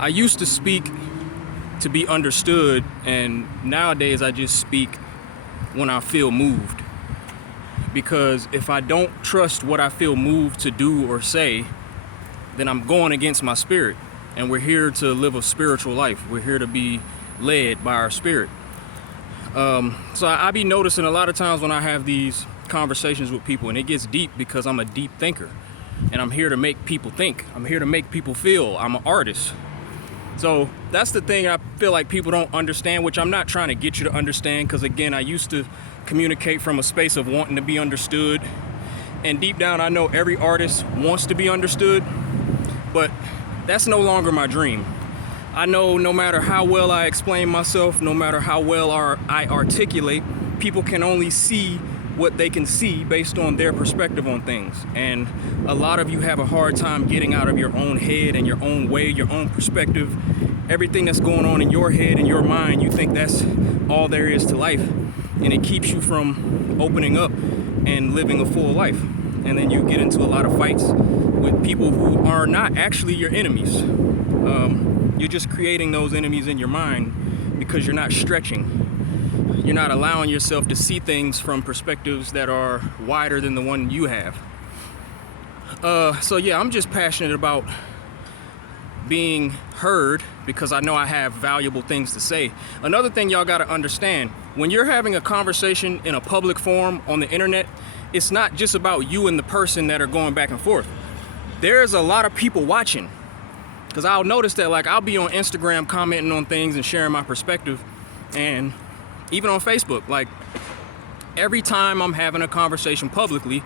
I used to speak to be understood, and nowadays I just speak when I feel moved. Because if I don't trust what I feel moved to do or say, then I'm going against my spirit. And we're here to live a spiritual life. We're here to be led by our spirit. So I be noticing a lot of times when I have these conversations with people, and it gets deep because I'm a deep thinker. And I'm here to make people think. I'm here to make people feel. I'm an artist. So that's the thing I feel like people don't understand, which I'm not trying to get you to understand, because again, I used to communicate from a space of wanting to be understood. And deep down, I know every artist wants to be understood, but that's no longer my dream. I know no matter how well I explain myself, no matter how well I articulate, people can only see what they can see based on their perspective on things. And a lot of you have a hard time getting out of your own head and your own way, your own perspective. Everything that's going on in your head and your mind, you think that's all there is to life. And it keeps you from opening up and living a full life. And then you get into a lot of fights with people who are not actually your enemies. You're just creating those enemies in your mind because you're not stretching. You're not allowing yourself to see things from perspectives that are wider than the one you have. So yeah, I'm just passionate about being heard because I know I have valuable things to say. Another thing y'all gotta understand, when you're having a conversation in a public forum on the internet, it's not just about you and the person that are going back and forth. There's a lot of people watching. Because I'll notice that, like, I'll be on Instagram commenting on things and sharing my perspective, and even on Facebook, like, every time I'm having a conversation publicly,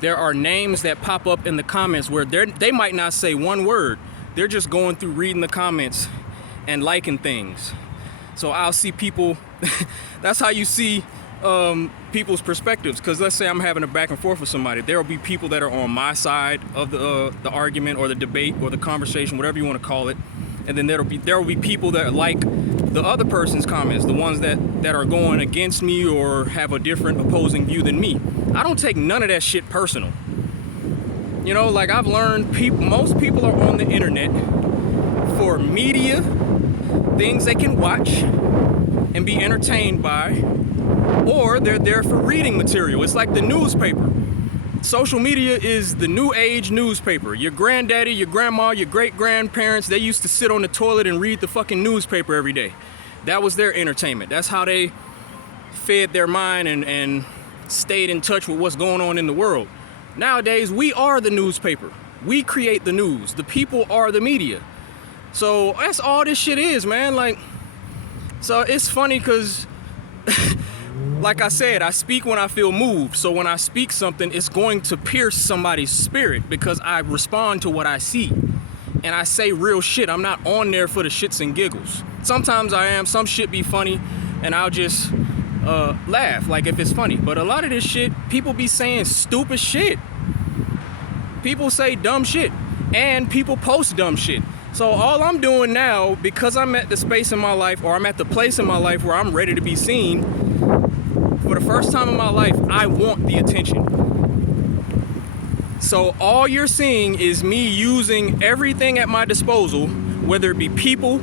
there are names that pop up in the comments where they might not say one word. They're just going through reading the comments and liking things. So I'll see people, that's how you see people's perspectives. Because let's say I'm having a back and forth with somebody. There will be people that are on my side of the argument or the debate or the conversation, whatever you want to call it. And then there will be people that like the other person's comments, the ones that are going against me or have a different opposing view than me. I don't take none of that shit personal. You know, like, I've learned most people are on the internet for media, things they can watch and be entertained by, or they're there for reading material. It's like the newspaper. Social media is the new age newspaper. Your granddaddy, your grandma, your great-grandparents, they used to sit on the toilet and read the fucking newspaper every day. That was their entertainment. That's how they fed their mind and stayed in touch with what's going on in the world. Nowadays, we are the newspaper. We create the news. The people are the media. So that's all this shit is, man. Like, so it's funny because like I said, I speak when I feel moved. So when I speak something, it's going to pierce somebody's spirit because I respond to what I see. And I say real shit. I'm not on there for the shits and giggles. Sometimes I am. Some shit be funny, and I'll just laugh, like, if it's funny. But a lot of this shit, people be saying stupid shit. People say dumb shit. And people post dumb shit. So all I'm doing now, because I'm at the space in my life, or I'm at the place in my life where I'm ready to be seen, for the first time in my life, I want the attention. So all you're seeing is me using everything at my disposal, whether it be people,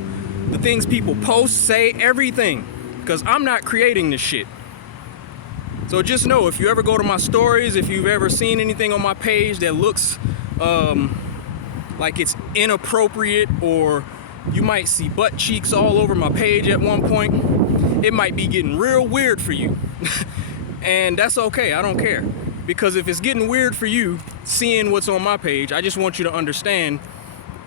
the things people post, say, everything. Because I'm not creating this shit. So just know, if you ever go to my stories, if you've ever seen anything on my page that looks like it's inappropriate, or you might see butt cheeks all over my page at one point, it might be getting real weird for you. And that's okay, I don't care. Because if it's getting weird for you, seeing what's on my page, I just want you to understand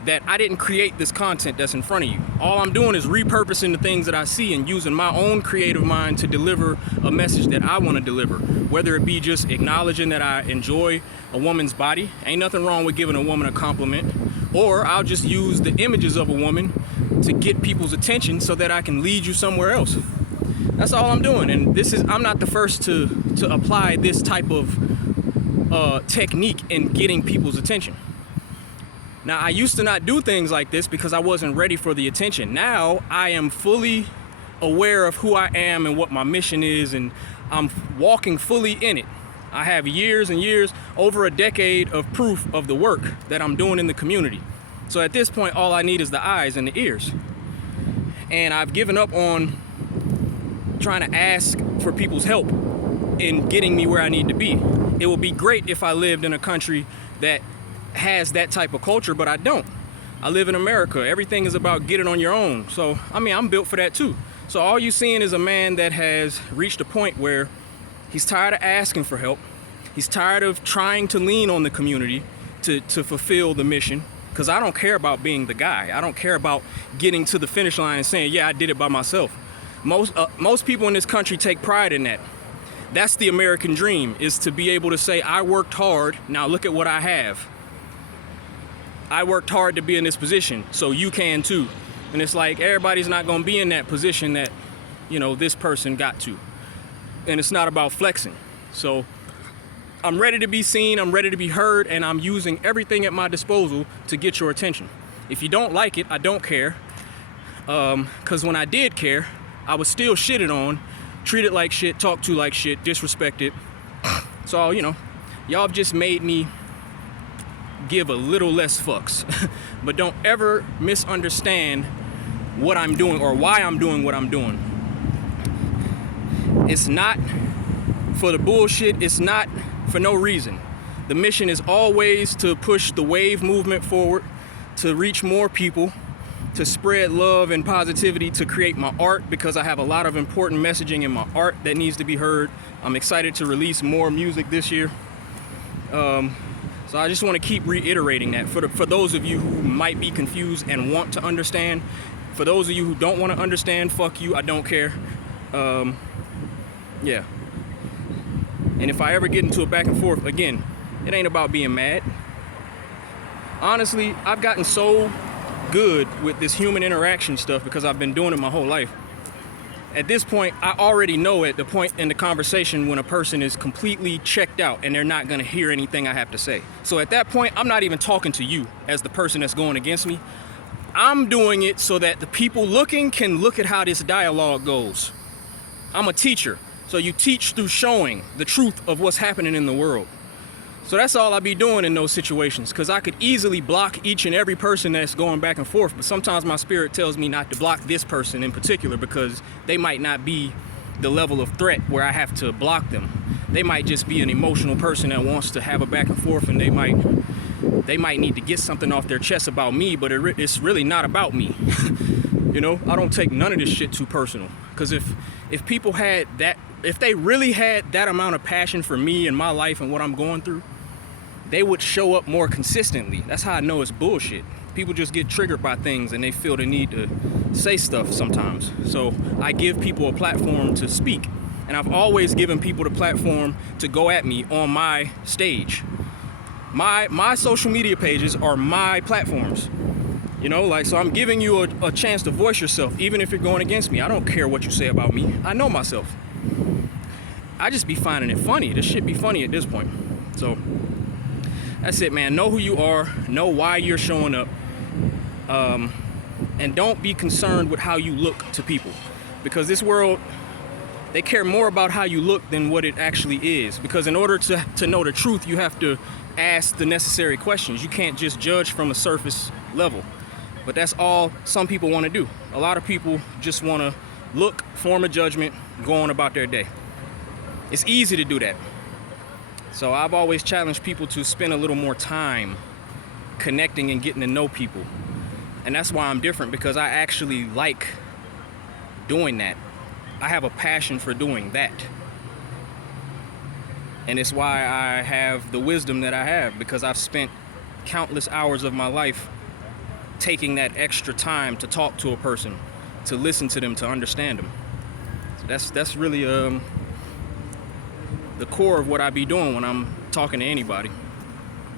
that I didn't create this content that's in front of you. All I'm doing is repurposing the things that I see and using my own creative mind to deliver a message that I want to deliver. Whether it be just acknowledging that I enjoy a woman's body, ain't nothing wrong with giving a woman a compliment, or I'll just use the images of a woman to get people's attention so that I can lead you somewhere else. That's all I'm doing, and I'm not the first to apply this type of technique in getting people's attention. Now, I used to not do things like this because I wasn't ready for the attention. Now, I am fully aware of who I am and what my mission is, and I'm walking fully in it. I have years and years, over a decade of proof of the work that I'm doing in the community. So at this point, all I need is the eyes and the ears. And I've given up on trying to ask for people's help in getting me where I need to be. It would be great if I lived in a country that has that type of culture, but I don't. I live in America. Everything is about get it on your own. So, I mean, I'm built for that too. So all you're seeing is a man that has reached a point where he's tired of asking for help. He's tired of trying to lean on the community to fulfill the mission. Because I don't care about being the guy. I don't care about getting to the finish line and saying, yeah, I did it by myself. Most people in this country take pride in that. That's the American dream, is to be able to say, I worked hard, now look at what I have. I worked hard to be in this position, so you can too. And it's like, everybody's not gonna be in that position that, this person got to. And it's not about flexing. So I'm ready to be seen, I'm ready to be heard, and I'm using everything at my disposal to get your attention. If you don't like it, I don't care. Because when I did care, I was still shitted on, treated like shit, talked to like shit, disrespected. So, y'all have just made me give a little less fucks. But don't ever misunderstand what I'm doing or why I'm doing what I'm doing. It's not for the bullshit, it's not for no reason. The mission is always to push the wave movement forward, to reach more people, to spread love and positivity, to create my art, because I have a lot of important messaging in my art that needs to be heard. I'm excited to release more music this year. So I just want to keep reiterating that for those of you who might be confused and want to understand. For those of you who don't want to understand, fuck you, I don't care. Yeah. And if I ever get into a back and forth, again, it ain't about being mad. Honestly, I've gotten so good with this human interaction stuff because I've been doing it my whole life. At this point, I already know at the point in the conversation when a person is completely checked out and they're not gonna hear anything I have to say. So at that point, I'm not even talking to you as the person that's going against me. I'm doing it so that the people looking can look at how this dialogue goes. I'm a teacher. So you teach through showing the truth of what's happening in the world. So that's all I be doing in those situations, because I could easily block each and every person that's going back and forth, but sometimes my spirit tells me not to block this person in particular because they might not be the level of threat where I have to block them. They might just be an emotional person that wants to have a back and forth, and they might need to get something off their chest about me, but it's really not about me. I don't take none of this shit too personal, because if people had that, if they really had that amount of passion for me and my life and what I'm going through, they would show up more consistently. That's how I know it's bullshit. People just get triggered by things and they feel the need to say stuff sometimes. So I give people a platform to speak. And I've always given people the platform to go at me on my stage. My social media pages are my platforms. So I'm giving you a chance to voice yourself, even if you're going against me. I don't care what you say about me. I know myself. I just be finding it funny. This shit be funny at this point. So that's it, man. Know who you are. Know why you're showing up. And don't be concerned with how you look to people. Because this world, they care more about how you look than what it actually is. Because in order to know the truth, you have to ask the necessary questions. You can't just judge from a surface level. But that's all some people want to do. A lot of people just want to look, form a judgment, go on about their day. It's easy to do that. So I've always challenged people to spend a little more time connecting and getting to know people. And that's why I'm different, because I actually like doing that. I have a passion for doing that. And it's why I have the wisdom that I have, because I've spent countless hours of my life taking that extra time to talk to a person, to listen to them, to understand them. So that's really the core of what I be doing when I'm talking to anybody.